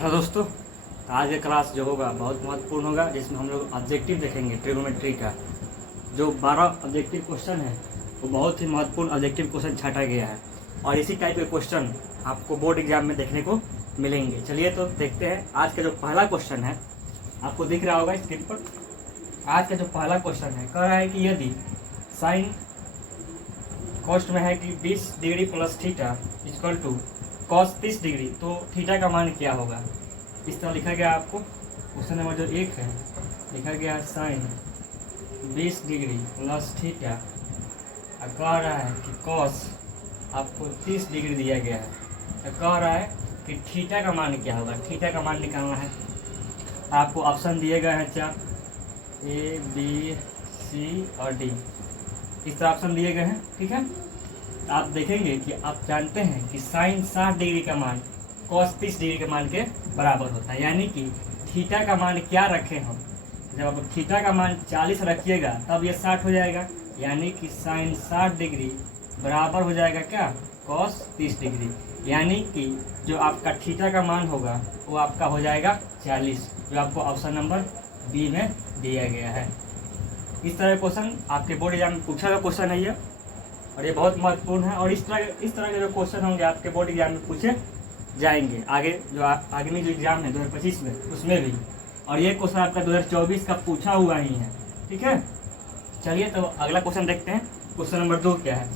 Hello दोस्तों, आज का क्लास जो होगा बहुत महत्वपूर्ण होगा, जिसमें हम लोग ऑब्जेक्टिव देखेंगे ट्रिग्नोमेट्री का। जो 12 ऑब्जेक्टिव क्वेश्चन है वो बहुत ही महत्वपूर्ण ऑब्जेक्टिव क्वेश्चन छाटा गया है और इसी टाइप के क्वेश्चन आपको बोर्ड एग्जाम में देखने को मिलेंगे। चलिए तो देखते हैं आज का जो पहला क्वेश्चन है, आपको दिख रहा होगा स्क्रीन पर। आज का जो पहला क्वेश्चन है कह रहा है कि यदि साइन कॉस्ट में है कि 20 degree plus theta equal to cos 30 degree, तो थीटा का मान क्या होगा। इस तरह लिखा गया आपको क्वेश्चन नंबर जो 1 है, लिखा गया साइन 20 डिग्री प्लस थीटा और कह रहा है कि कॉस आपको 30 डिग्री दिया गया है, तो कह रहा है कि थीटा का मान क्या होगा। थीटा का मान निकालना है। आपको ऑप्शन दिए गए हैं 4, A, B, C और D। इस तरह ऑप्शन दिए गए हैं, ठीक है। आप देखेंगे कि आप जानते हैं कि साइन 60 डिग्री का मान कॉस 30 डिग्री के मान के बराबर होता है, यानी कि थीटा का मान क्या रखें हम। जब आप थीटा का मान 40 रखिएगा तब ये 60 हो जाएगा, यानी कि साइन 60 डिग्री बराबर हो जाएगा क्या, कॉस 30 डिग्री। यानी कि जो आपका थीटा का मान होगा वो आपका हो जाएगा 40, जो आपको ऑप्शन नंबर बी में दिया गया है। इस तरह का क्वेश्चन आपके बोर्ड एग्जाम में पूछा गया क्वेश्चन है ये, और ये बहुत महत्वपूर्ण है। और इस तरह के जो क्वेश्चन होंगे आपके बोर्ड एग्जाम में पूछे जाएंगे आगे, जो आगे में जो एग्जाम है 2025 में, उसमें भी। और ये क्वेश्चन आपका 2024 का पूछा हुआ ही है, ठीक है। चलिए तो अगला क्वेश्चन देखते हैं। क्वेश्चन नंबर 2 क्या है।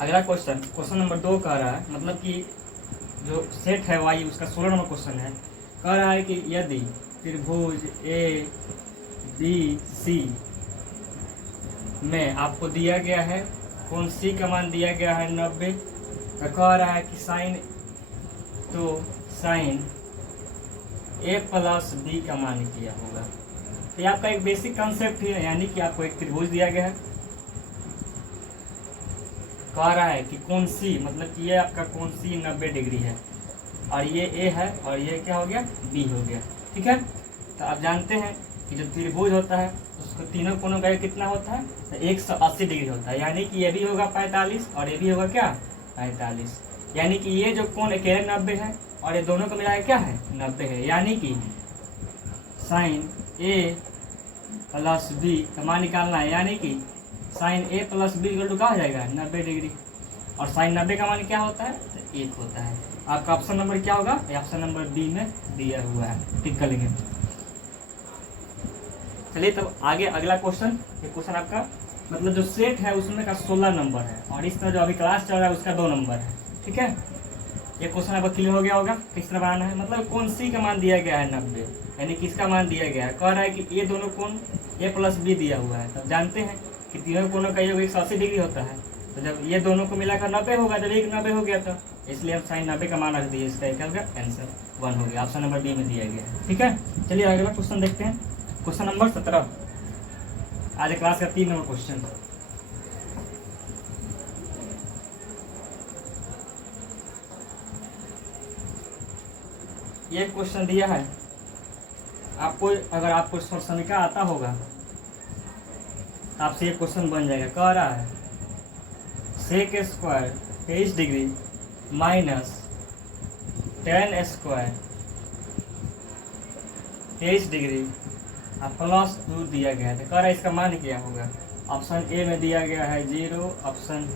अगला क्वेश्चन नंबर 2 कह रहा है, मतलब कि जो सेट है वाई उसका 16 नंबर क्वेश्चन है। कह रहा है कि यदि त्रिभुज ए बी सी में आपको दिया गया है कौन सी का मान दिया गया है 90, तो कह रहा है कि साइन ए प्लस बी का मान किया होगा। तो ये आपका एक बेसिक कंसेप्ट है, यानी कि आपको एक त्रिभुज दिया गया है, कह रहा है कि कौन सी, मतलब कि ये आपका कौन सी 90 डिग्री है, और ये ए है और ये क्या हो गया, बी हो गया, ठीक है। तो आप जानते हैं कि जो त्रिभुज होता है उसको तीनों कोनों का कितना होता है, तो 180 डिग्री होता है, यानी कि ये भी होगा 45 और ये भी होगा क्या 45। यानी कि ये जो कोण अकेले 90 है और ये दोनों को मिला के क्या है 90 है, यानी कि साइन ए प्लस बी का मान निकालना है, यानी कि sine A plus B equal to क्या हो जाएगा 90 डिग्री। और साइन 90 का मान क्या होता है, तो 1 होता है। आपका ऑप्शन नंबर क्या होगा, ऑप्शन नंबर बी में दिया हुआ है, ठीक कर लेंगे। चलिए तब आगे अगला क्वेश्चन। ये क्वेश्चन आपका मतलब जो सेट है उसमें का 16 नंबर है, और इस तरह जो अभी क्लास चल रहा है उसका 2 नंबर है, ठीक है। ये क्वेश्चन आपका क्लियर हो गया होगा किस तरह बनाना है। मतलब कौन सी का मान दिया गया है 90, यानी किसका मान दिया गया है। कह रहा है कि ये दोनों कोण ए प्लस बी दिया हुआ है, तब जानते हैं कि तीनों कोणों का योग 180 डिग्री होता है। तो जब ये दोनों को मिलाकर 90 होगा, जब एक 90 हो गया था, इसलिए हम साइन 90 का मान रख दिए। इसका एक आंसर 1 हो गया, ऑप्शन नंबर बी में दिया गया है, ठीक है। चलिए अगला क्वेश्चन देखते हैं। क्वेश्चन नंबर 17, आज क्लास का 3 नंबर क्वेश्चन। ये क्वेश्चन दिया है आपको, अगर आपको समीकरण आता होगा आपसे ये क्वेश्चन बन जाएगा। कह रहा है sec square 23 degree minus tan square 23 degree plus 2 दिया गया है। तो कह रहा है इसका मान क्या होगा। ऑप्शन ए में दिया गया है 0, ऑप्शन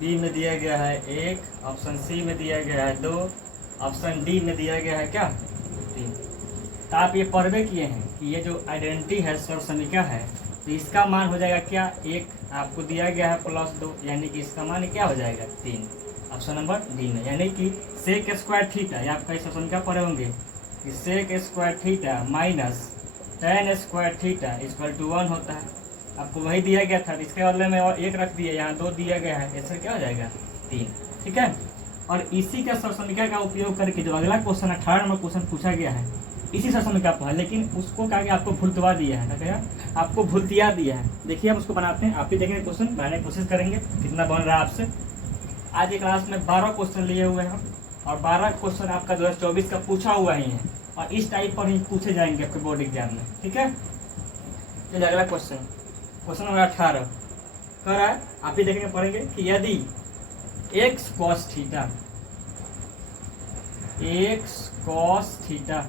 बी में दिया गया है 1, ऑप्शन सी में दिया गया है 2, ऑप्शन डी में दिया गया है क्या 3। तो आप ये पढ़वे किए हैं कि ये जो आइडेंटिटी है स्वर समीकरण है, तो इसका मान हो जाएगा क्या 1, आपको दिया गया है प्लस 2, यानी कि इसका मान क्या हो जाएगा 3, ऑप्शन नंबर डी में। यानी कि सेक स्क्वायर थीटा, ये आपका इस ऑप्शन क्या पढ़े होंगे कि sec square theta minus tan square theta equal to 1 होता है। आपको वही दिया गया था, इसके बदले में और 1 रख दिया, यहाँ 2 दिया गया है, आंसर क्या हो जाएगा 3, ठीक है। और इसी का समीकरण का उपयोग करके जो अगला क्वेश्चन 18 नंबर क्वेश्चन पूछा गया है, इसी समीकरण का है, लेकिन उसको क्या आपको भूलतवा दिया है, क्या आपको भूलतिया दिया है। देखिए हम उसको बनाते हैं, आप भी देखेंगे क्वेश्चन बनाने की कोशिश करेंगे कितना बन रहा है आपसे। आज की क्लास में 12 क्वेश्चन लिए हुए हैं और 12 क्वेश्चन आपका 2024 का पूछा हुआ ही है, और इस टाइप पर ही पूछे जाएंगे आपके बोर्ड एग्जाम में, ठीक है। चलिए अगला क्वेश्चन, क्वेश्चन नंबर 18। कह रहा है, आप ही देखेंगे पढ़ेंगे कि यदि x cos थीटा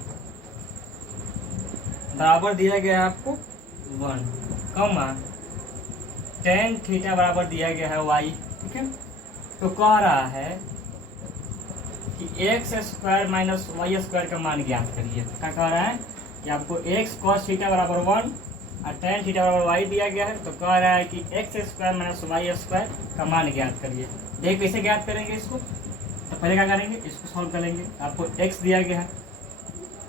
बराबर दिया गया है आपको 1, कमा tan थीटा बराबर दिया गया है y, ठीक है। तो कह रहा है कि x square minus y square का मान ज्ञात करिए। क्या कह रहा है कि आपको x cos थीटा बराबर 1 और tan थीटा बराबर y दिया गया है, तो कह रहा है कि x square minus y square का मान ज्ञात करिए। देख कैसे ज्ञात करेंगे इसको, तो पहले क्या करेंगे, इसको सॉल्व कर लेंगे। आपको x दिया गया है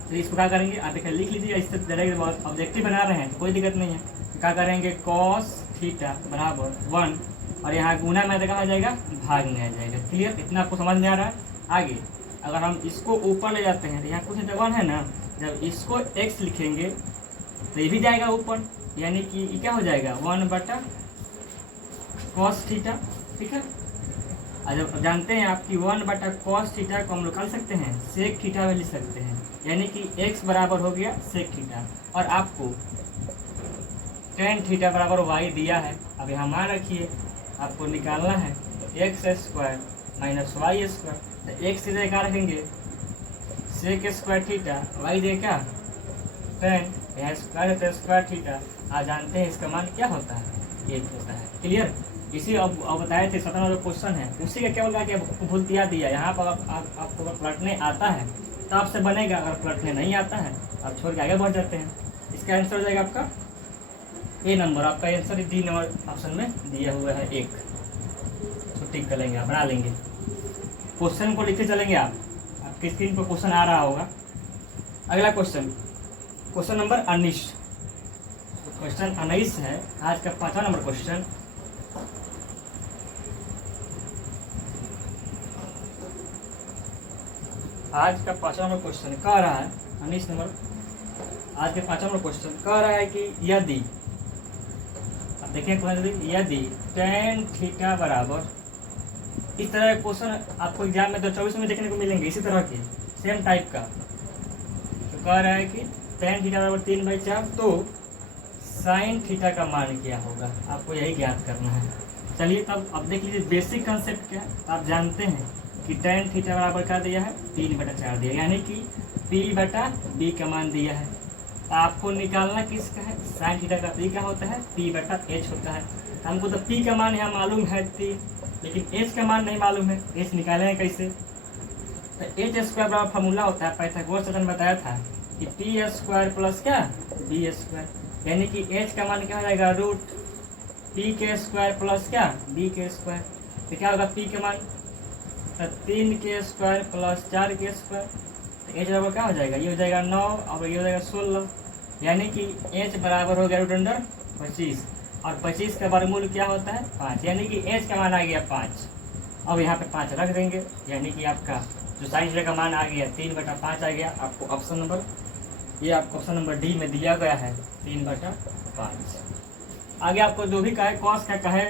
तो इसको क्या करेंगे, आप एक लिख लीजिए, इससे डायरेक्ट ऑब्जेक्टिव बना रहे हैं तो कोई दिक्कत नहीं है। तो क्या करेंगे, cos थीटा बराबर 1 और यहाँ गुना में कहा जाएगा, भाग में आ जाएगा। क्लियर, इतना आपको समझ में आ रहा है। आगे अगर हम इसको ऊपर ले जाते हैं तो यहाँ कुछ 1 है ना, जब इसको x लिखेंगे तो ये भी जाएगा ऊपर, यानी कि ये क्या हो जाएगा 1/cos थीटा, ठीक है। और जब जानते हैं आप कि 1/cos थीटा को हम लोग कर सकते हैं sec थीटा में लिख सकते हैं, यानी कि x बराबर हो गया sec थीटा। और आपको tan थीटा बराबर y दिया है। अब यहाँ मान रखिए, आपको निकालना है x square minus y square. तो x की जगह क्या रखेंगे, sec स्क्वायर थीटा, y जगह क्या tan, यहाँ स्क्वायर है तो स्क्वायर थीटा। आप जानते हैं इसका मान क्या होता है, 1 होता है। क्लियर, इसी अब बताए थे 17 जो क्वेश्चन है उसी का केवल क्या भूल दिया। यहाँ पर आपको अगर पलटने आता है तो आपसे बनेगा, अगर पलटने नहीं आता है आप छोड़ के आगे बढ़ जाते हैं। इसका आंसर हो जाएगा आपका ए नंबर। आपका आंसर डी नंबर ऑप्शन में दिया हुआ है 1। तो टिक कर लेंगे, आप बना लेंगे। क्वेश्चन को लिखते चलेंगे आपकी स्क्रीन पर क्वेश्चन आ रहा होगा। अगला क्वेश्चन, क्वेश्चन नंबर 19। क्वेश्चन 19 है आज का 5वां नंबर क्वेश्चन। आज का 5वां नंबर क्वेश्चन कह रहा है 19 नंबर, आज के 5वां नंबर क्वेश्चन कह रहा है कि यदि, अब देखें, यदि tan थीटा बराबर, इस तरह का क्वेश्चन आपको एग्जाम में 2024 में देखने को मिलेंगे इसी तरह के सेम टाइप का। तो कह रहा है कि tan थीटा बराबर 3/4, तो sin थीटा का मान क्या होगा, आपको यही ज्ञात करना है। चलिए तब अब देख लीजिए बेसिक कंसेप्ट क्या है। आप जानते हैं कि tan थीटा बराबर क्या दिया है, 3/4 दिया, यानी कि p/b का मान दिया है। तो आपको निकालना किसका है, sin थीटा का p क्या होता है, p/h होता है। हमको तो p का मान यहाँ मालूम है 3, लेकिन h का मान नहीं मालूम है। h निकालेंगे कैसे, तो h स्क्वायर बराबर फार्मूला होता है, पाइथागोरस ने बताया था कि p स्क्वायर प्लस क्या b स्क्वायर, यानी कि h का मान क्या हो जाएगा, रूट p के स्क्वायर प्लस क्या b के स्क्वायर। तो क्या होगा p का मान, तो 3 के स्क्वायर प्लस 4 के स्क्वायर। तो h बराबर क्या हो जाएगा, ये हो जाएगा 9 और ये हो जाएगा 16, यानी कि h बराबर हो गया √25 और 25 का वर्गमूल क्या होता है 5, यानी कि h का मान आ गया 5। अब यहाँ पे 5 रख देंगे, यानी कि आपका जो sin थीटा का मान आ गया 3/5 आ गया। आपको ऑप्शन नंबर, ये आपको ऑप्शन नंबर डी में दिया गया है 3/5। आगे आपको जो भी कहे, कॉस का कहे,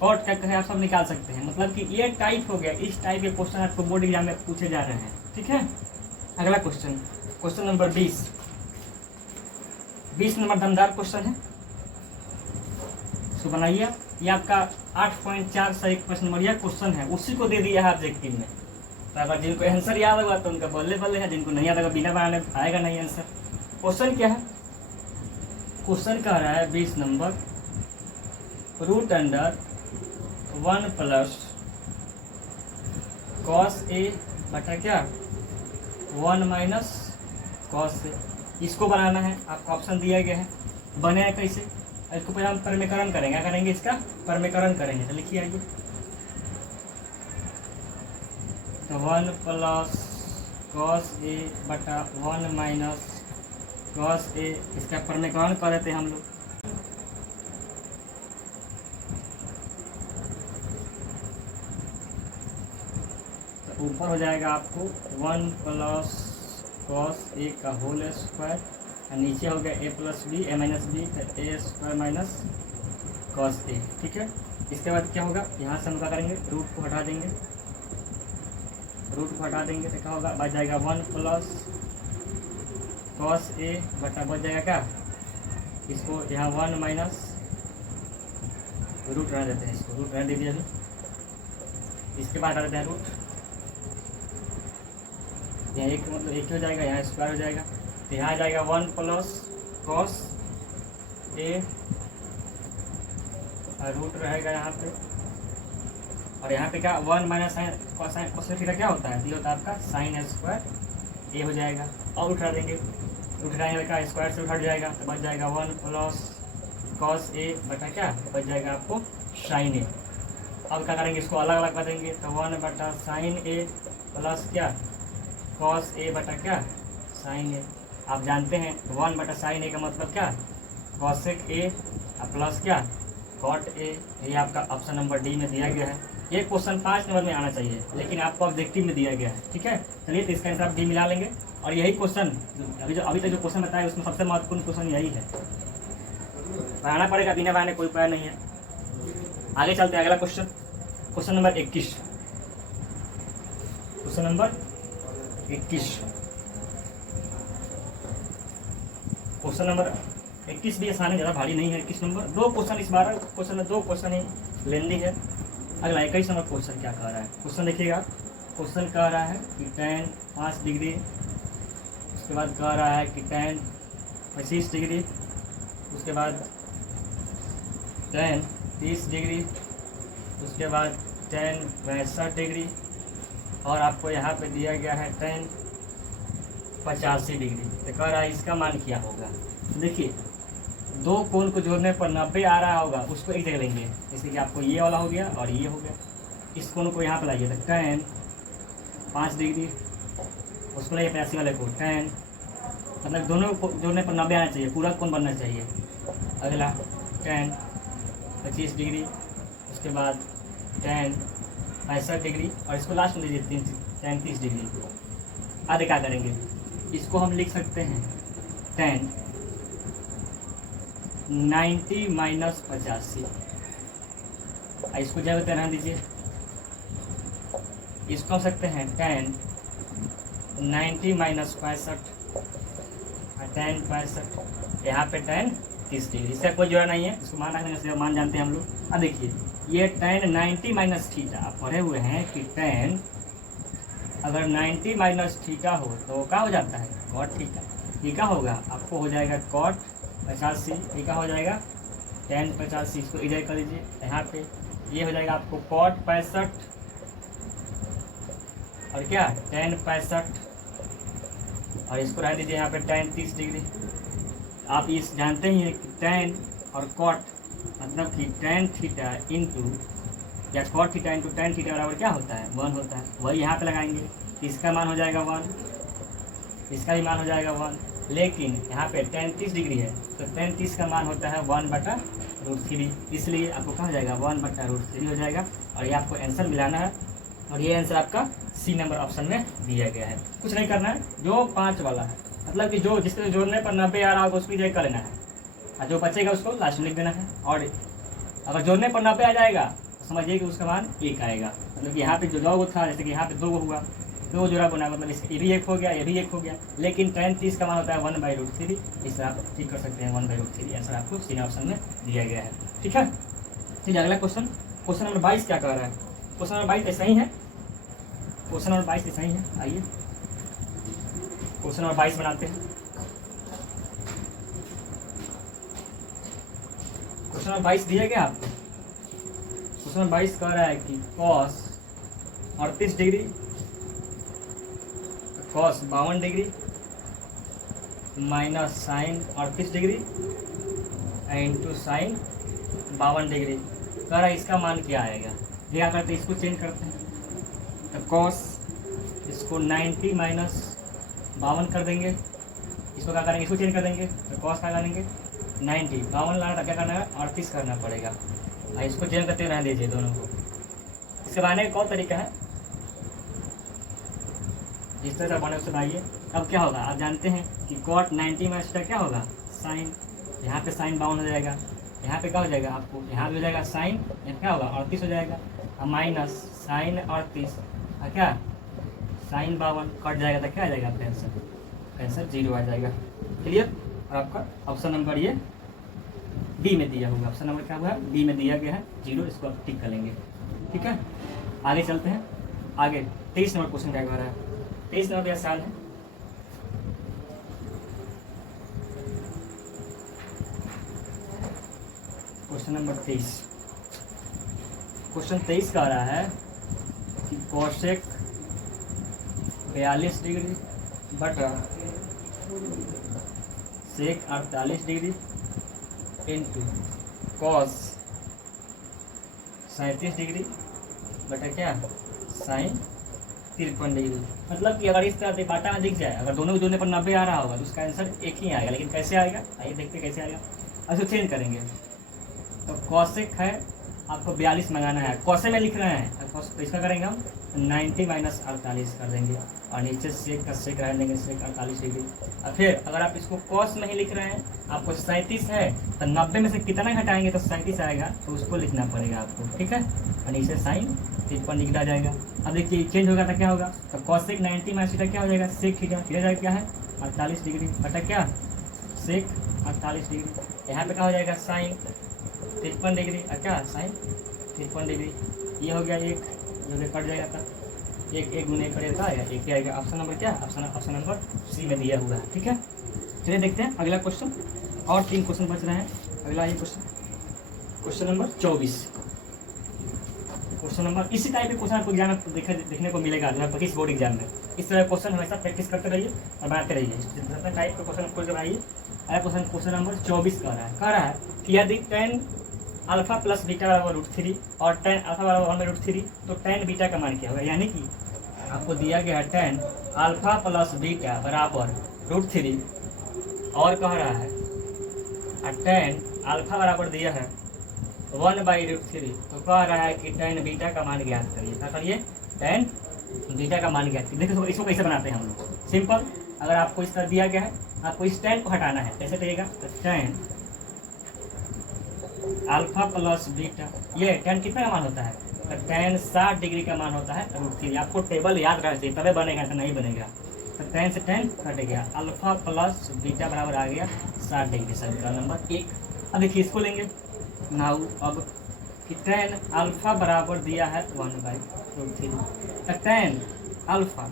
कॉट का कहे, आप सब निकाल सकते हैं। मतलब कि ये टाइप हो गया, इस टाइप के क्वेश्चन आपको बोर्ड एग्जाम में पूछे जा रहे हैं, ठीक है। अगला क्वेश्चन, क्वेश्चन नंबर 20 नंबर दमदार क्वेश्चन है, इसको बनाइए। ये आपका 8.4 से 1 प्रश्न नंबर यह क्वेश्चन है, उसी को दे दिया है ऑब्जेक्टिव में। तो अगर जिनको आंसर याद होगा तो उनका बल्ले बल्ले है, जिनको नहीं याद होगा बिना बनाने आएगा नहीं आंसर। क्वेश्चन क्या है, क्वेश्चन कह रहा है 20 नंबर, √1 प्लस cos a बटा क्या 1 माइनस cos a, इसको बनाना है। आपको ऑप्शन दिया गया है, बने कैसे, इसको पहले हम परमीकरण करेंगे। क्या करेंगे, इसका परमीकरण करेंगे। तो लिखिए आइए, तो 1 प्लस cos a बटा 1 माइनस cos a, इसका परमीकरण कर देते हैं हम लोग। तो ऊपर हो जाएगा आपको 1 प्लस cos a का होल स्क्वायर, और नीचे हो गया a plus b, a minus b, तो a square minus cos a, ठीक है। इसके बाद क्या होगा, यहाँ से हम क्या करेंगे, रूट को हटा देंगे, रूट को हटा देंगे तो क्या होगा, बच जाएगा 1 प्लस cos a बटा बच जाएगा क्या, इसको यहाँ 1 माइनस रूट रहने देते हैं, इसको रूट रहने दीजिए अभी। इसके बाद हटा देते हैं रूट, यहाँ एक मतलब एक हो जाएगा, यहाँ स्क्वायर हो जाएगा, तो यहाँ आ जाएगा 1 प्लस कॉस ए, रूट रहेगा यहाँ पे, और यहाँ पे क्या 1 माइनस साइन कॉस थीटा क्या होता है, ये होता है आपका साइन स्क्वायर ए हो जाएगा। और उठा देंगे, उठाने का स्क्वायर से उठा जाएगा तो बच जाएगा 1 प्लस कॉस ए बटा क्या बच जाएगा आपको साइन ए। अब क्या करेंगे, इसको अलग अलग कर देंगे, तो 1 बटा साइन ए प्लस क्या कॉस ए बटा क्या साइन ए। आप जानते हैं 1 बटा साइन ए का मतलब क्या कॉसेक ए प्लस क्या कॉट ए। ये आपका ऑप्शन नंबर डी में दिया गया है। ये क्वेश्चन 5 नंबर में आना चाहिए, लेकिन आपको ऑब्जेक्टिव में दिया गया है। ठीक है, चलिए तो इसका आंसर आप डी मिला लेंगे। और यही क्वेश्चन अभी तक जो क्वेश्चन बताया उसमें सबसे महत्वपूर्ण क्वेश्चन यही है, पढ़ाना पड़ेगा, बिना पढ़ाने कोई उपाय नहीं है। आगे चलते हैं, अगला question, question number 21। Question number 21, question number 21 भी आसान है, ज़्यादा भारी नहीं है। 21 नंबर, 2 क्वेश्चन, इस बार क्वेश्चन में 2 क्वेश्चन ही लेंदी है। अगला 21 नंबर क्वेश्चन क्या कह रहा है, क्वेश्चन देखिएगा। क्वेश्चन कह रहा है कि tan 5 डिग्री, उसके बाद कह रहा है कि tan 25 डिग्री, उसके बाद tan 30 डिग्री, उसके बाद tan 65 डिग्री, और आपको यहाँ पे दिया गया है tan 85 डिग्री। तो कह रहा है इसका मान क्या होगा। देखिए 2 कोण को जोड़ने पर 90 आ रहा होगा, उसको एक जगह लेंगे, जैसे कि आपको ये वाला हो गया और ये हो गया। इस कोण को यहाँ पे लाइए, तो tan 5 डिग्री, उसको लाइए 85 वाले को tan, मतलब दोनों को जोड़ने पर 90 आना चाहिए, पूरा कोण बनना चाहिए। अगला tan 25 डिग्री, उसके बाद tan 65 डिग्री, और इसको लास्ट में लीजिए tan 30 डिग्री। आगे क्या करेंगे, इसको हम लिख सकते हैं tan 90 माइनस 85, इसको जगह रहने दीजिए। इसको हम सकते हैं tan 90 माइनस 65, tan 65, यहाँ पे tan 30 डिग्री, इसका कोई जोड़ा नहीं है, इसको मान रखने से मान जानते हैं हम लोग। अब देखिए ये tan 90 माइनस थीटा, आप पढ़े हुए हैं कि tan अगर 90 माइनस थीटा हो तो क्या हो जाता है कॉट थीटा। ये क्या होगा, आपको हो जाएगा कॉट 85, ये क्या हो जाएगा tan 85, इसको इधर कर दीजिए, यहाँ पे ये हो जाएगा आपको कॉट 65 और क्या tan 65, और इसको रह दीजिए यहाँ पे tan 30 डिग्री। आप इस जानते ही हैं कि tan और कॉट मतलब कि tan थीटा इंटू या cot theta into tan theta बराबर क्या होता है 1 होता है। वही यहाँ पे लगाएंगे, इसका मान हो जाएगा 1, इसका भी मान हो जाएगा 1, लेकिन यहाँ पे tan 30 डिग्री है तो tan 30 का मान होता है 1/√3, इसलिए आपको कहा जाएगा 1/√3 हो जाएगा। और ये आपको आंसर मिलाना है, और ये आंसर आपका सी नंबर ऑप्शन में दिया गया है। कुछ नहीं करना है, जो 5 वाला है मतलब कि जो जिसके जोड़ने पर 90 आ रहा होगा उसको इधर कर लेना है, और जो बचेगा उसको लास्ट में लिख देना है। और अगर जोड़ने पर 90 आ जाएगा तो समझिए कि उसका मान 1 आएगा, मतलब कि यहाँ पे जो 2 था, जैसे कि यहाँ पे 2 हुआ, 2 जोड़ा बना, मतलब इसका ये भी 1 हो गया, ये भी 1 हो गया, लेकिन tan 30 का मान होता है 1/√3, इससे आप ठीक कर सकते हैं 1/√3। आंसर आपको सी ऑप्शन में दिया गया है। ठीक है, ठीक है, अगला क्वेश्चन, क्वेश्चन नंबर 22 क्या कह रहा है। क्वेश्चन नंबर 22 ऐसा ही है, क्वेश्चन नंबर 22 ऐसा ही है। आइए क्वेश्चन नंबर 22 बनाते हैं। क्वेश्चन नंबर 22 दिया गया आपको। क्वेश्चन नंबर 22 कह रहा है कि cos 38 degree, cos 52 degree minus sine 38 degree into sine 52 degree. कह रहा है इसका मान क्या आएगा। क्या करते हैं, इसको चेंज करते हैं, तो cos इसको 90 माइनस 52 कर देंगे, इसको क्या करेंगे, इसको चेंज कर देंगे, तो cos क्या करेंगे 90, 52 लाना था, क्या करना है 38 करना पड़ेगा, और इसको चेंज करते रहने दीजिए दोनों को। इसके बनाने का कौन तरीका है, जिस तरह से बने उससे बनाइए। अब क्या होगा, आप जानते हैं कि cot 90 में इसका क्या होगा साइन, यहाँ पे साइन 52 हो जाएगा, यहाँ पे क्या हो जाएगा आपको, यहाँ भी हो जाएगा साइन, यहाँ क्या होगा 38 हो जाएगा, और माइनस साइन 38 और क्या साइन 52 कट जाएगा, तो क्या आ जाएगा आपका आंसर 0 आ जाएगा। क्लियर, और आपका ऑप्शन नंबर ये बी में दिया होगा, ऑप्शन नंबर क्या हुआ है, बी में दिया गया है 0, इसको आप टिक कर लेंगे। ठीक है, आगे चलते हैं। आगे 23 नंबर क्वेश्चन क्या कह रहा है। 23 नंबर भी आसान है। क्वेश्चन नंबर 23, क्वेश्चन 23 कह रहा है कि कोसेक 42 डिग्री बटा सेक 48 डिग्री इंटू कॉस 37 डिग्री बटा क्या साइन 53 डिग्री। मतलब कि अगर इस तरह से बाटा में दिख जाए, अगर दोनों के दोनों पर 90 आ रहा होगा तो उसका आंसर एक ही आएगा। लेकिन कैसे आएगा, आइए देखते कैसे आएगा। अब इसको चेंज करेंगे। तो कॉसेक है आपको 42 मंगाना है, कॉसे में लिख रहे हैं तो इसका करेंगे हम 90 माइनस 48 कर देंगे और नीचे सेक का सेक रहने देंगे, सेक 48 डिग्री। और फिर अगर आप इसको कॉस में ही लिख रहे हैं, आपको 37 है तो 90 में से कितना घटाएंगे तो 37 आएगा, तो उसको लिखना पड़ेगा आपको। ठीक है, और नीचे साइन 53 डिग्री आ जाएगा। अब देखिए चेंज होगा तो क्या होगा, तो कॉसेक 90 माइनस थीटा क्या हो जाएगा, सेक थीटा, थीटा जाएगा क्या है 48 डिग्री बटा क्या सेक 48 डिग्री। यहाँ पे क्या हो जाएगा साइन 53 डिग्री और क्या साइन 53 डिग्री। ये हो गया एक, जो कि कट जाएगा था, एक गुने करेगा या एक ही आएगा। ऑप्शन नंबर क्या, ऑप्शन नंबर सी में दिया हुआ है। ठीक है, चलिए देखते हैं अगला क्वेश्चन। और 3 क्वेश्चन बच रहे हैं। अगला ये क्वेश्चन नंबर 24। क्वेश्चन नंबर इसी टाइप के क्वेश्चन आपको एग्जाम में देखने को मिलेगा 2025 बोर्ड एग्जाम में। इस तरह क्वेश्चन हमेशा प्रैक्टिस करते रहिए और बनाते रहिए। टाइप का क्वेश्चन खोल के बनाइए। अगला क्वेश्चन नंबर 24 कह रहा है कि यदि tan अल्फा प्लस बीटा बराबर √3 और tan अल्फा बराबर 1/√3 तो tan बीटा का मान क्या होगा। यानी कि आपको दिया गया है tan अल्फा प्लस बीटा बराबर √3 और कह रहा है tan अल्फा बराबर दिया है 1/√3, तो कह रहा है कि tan बीटा का मान ज्ञात करिए। क्या करिए, tan बीटा का मान ज्ञात करिए। देखिए इसको कैसे बनाते हैं हम लोग, सिंपल। अगर आपको इस तरह दिया गया है, आपको इस tan को हटाना है, कैसे करिएगा, तो tan अल्फा प्लस बीटा, ये tan कितना का मान होता है, तो tan 60 डिग्री का मान होता है √3। आपको टेबल याद रखना चाहिए तभी बनेगा, तो नहीं बनेगा। तो tan से tan कट गया, अल्फा प्लस बीटा बराबर आ गया 60 डिग्री, समीकरण नंबर 1। अब देखिए इसको लेंगे नाउ। अब कि tan अल्फा बराबर दिया है 1/√3, तो tan अल्फा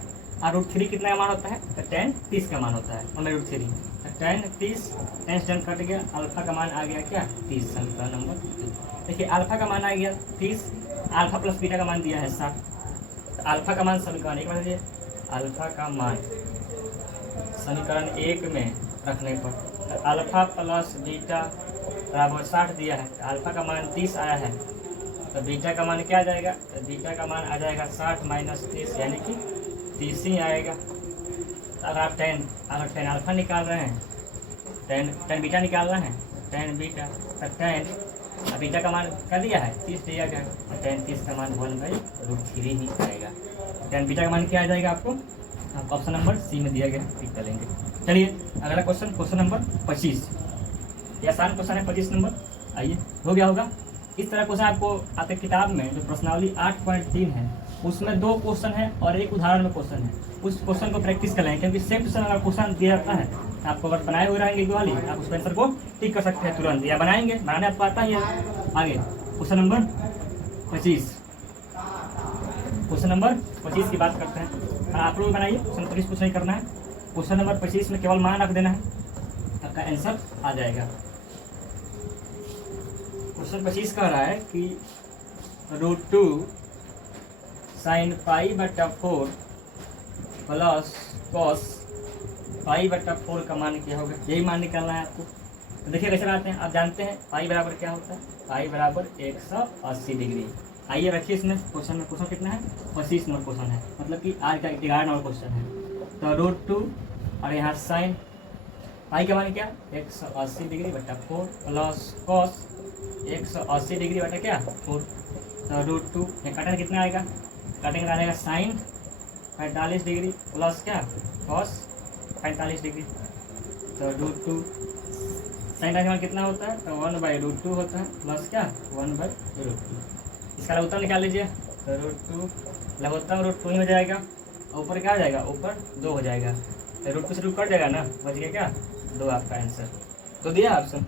और √3 कितना का मान होता है, तो tan 30 का मान होता है 1/√3। तो tan 30, tan से tan कट गया, अल्फा का मान आ गया क्या 30, समीकरण नंबर 2। देखिए अल्फा का मान आ गया 30, अल्फा प्लस बीटा का मान दिया है 60। तो अल्फा का मान समीकरण 1 में, अल्फा का मान समीकरण 1 में रखने पर, तो अल्फा प्लस बीटा बराबर 60 दिया है, तो अल्फा का मान 30 आया है, तो बीटा का मान क्या आ जाएगा, तो बीटा का मान आ जाएगा 60 माइनस 30 यानी कि 30 ही आएगा। तो अगर आप अगर tan अल्फा निकाल रहे हैं, tan बीटा निकालना है, tan बीटा, तो tan बीटा का मान क्या दिया है 30 दिया गया, तो tan 30 का मान 1/√3 ही आएगा। tan बीटा का मान क्या आ जाएगा आपको ऑप्शन नंबर सी में दिया गया, टिक कर लेंगे। चलिए अगला क्वेश्चन नंबर 25। ये आसान क्वेश्चन है 25 नंबर, आइए हो गया होगा। इस तरह क्वेश्चन आपको आपके किताब में जो प्रश्नावली 8.3 है उसमें 2 क्वेश्चन है और एक उदाहरण में क्वेश्चन है, उस क्वेश्चन को प्रैक्टिस कर लें, क्योंकि सेम टू सेम अगर क्वेश्चन दिया जाता है तो आपको अगर बनाए हुए रहेंगे एक वाली, आप उस आंसर को टिक कर सकते हैं तुरंत, या बनाएंगे, बनाने आपको आता ही है। आगे क्वेश्चन नंबर 25, क्वेश्चन नंबर 25 की बात करते हैं। आप लोग बनाइए, क्वेश्चन 25 कुछ नहीं करना है। क्वेश्चन नंबर 25 में केवल मान रख देना है, आपका आंसर आ जाएगा। क्वेश्चन 25 कह रहा है कि √2 sin π/4 प्लस cos π/4 का मान क्या होगा, यही मान निकालना है आपको। तो देखिए कैसे बनाते हैं, आप जानते हैं पाई बराबर क्या होता है, पाई बराबर 180 डिग्री। आइए रखिए इसमें क्वेश्चन कितना है 25 नंबर क्वेश्चन है, मतलब कि आज का 11 नंबर क्वेश्चन है। तो √2 और यहाँ साइन पाई का मान क्या 180 डिग्री बटा 4 प्लस कॉस 180 डिग्री बटा क्या 4। तो √2 काटेंगे कितना आएगा, काटेंगे आएगा साइन 45 डिग्री प्लस क्या कॉस 45 डिग्री। तो √2 साइन का मान कितना होता है, तो 1/√2 होता है प्लस क्या 1/√2। इसका लघुत्तम निकाल लीजिए, तो √2 लघुत्तम √2 ही हो जाएगा, ऊपर क्या हो जाएगा, ऊपर 2 हो जाएगा, तो √2 से 2 कट जाएगा ना, बच गया क्या 2 आपका आंसर। तो दिया ऑप्शन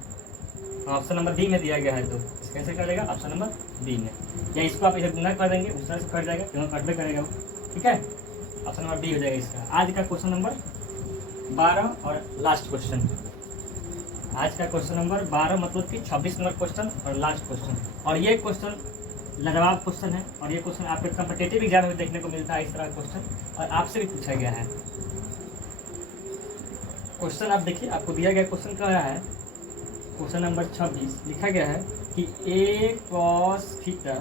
ऑप्शन नंबर बी में दिया गया है, तो कैसे कर लेगा ऑप्शन नंबर बी में, या इसको आप इधर गुना कर देंगे उस तरह से कट जाएगा, क्यों कट करेगा वो, ठीक है। ऑप्शन नंबर बी हो जाएगा इसका। आज का क्वेश्चन नंबर 12 और लास्ट क्वेश्चन, आज का क्वेश्चन नंबर 12 मतलब कि 26 नंबर क्वेश्चन और लास्ट क्वेश्चन। और ये क्वेश्चन लाजवाब क्वेश्चन है, और ये क्वेश्चन आपके कॉम्पिटिटिव एग्जाम में देखने को मिलता है इस तरह का क्वेश्चन, और आपसे भी पूछा गया है। क्वेश्चन आप देखिए, आपको दिया गया क्वेश्चन क्या है, क्वेश्चन नंबर 26 लिखा गया है कि a cos theta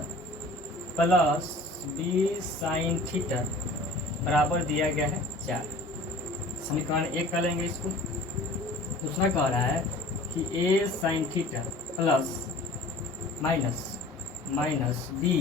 plus b sin theta बराबर दिया गया है 4। समीकरण 1 कर लेंगे इसको। दूसरा कह रहा है कि a sin theta plus minus b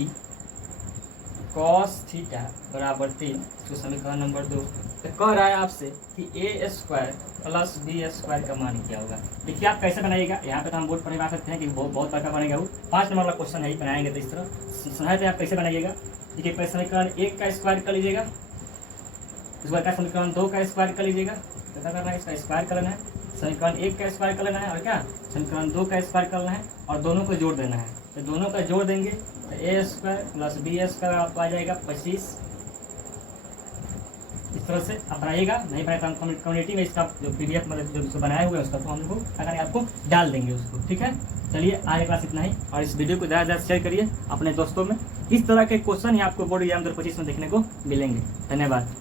cos theta बराबर 3, इसको समीकरण नंबर 2। तो कह रहा है आपसे कि a square plus b square का मान क्या होगा। देखिए आप कैसे बनाइएगा, यहाँ पे तो हम बोर्ड पर बना सकते हैं कि बहुत बड़का बनेगा वो, 5 नंबर वाला क्वेश्चन है, बनाएंगे तो इस तरह समझाते हैं आप कैसे बनाइएगा। देखिए पहले समीकरण 1 का स्क्वायर कर लीजिएगा, उसके बाद समीकरण 2 का स्क्वायर कर लीजिएगा, कैसा करना है इसका स्क्वायर करना है, समीकरण 1 का स्क्वायर कर लेना है, और क्या समीकरण 2 का स्क्वायर करना है, और दोनों को जोड़ देना है। तो दोनों का जोड़ देंगे तो a square plus b square आपको आ जाएगा 25। इस तरह से आप बनाइएगा, नहीं बनाए तो हम कम्युनिटी में इसका जो PDF मतलब जो बनाए हुए हैं उसका तो हम लोग अगर आपको डाल देंगे उसको, ठीक है। चलिए आज क्लास इतना ही, और इस वीडियो को ज़्यादा से ज़्यादा शेयर करिए अपने दोस्तों में। इस तरह के क्वेश्चन ही आपको बोर्ड एग्जाम 2025 में देखने को मिलेंगे। धन्यवाद।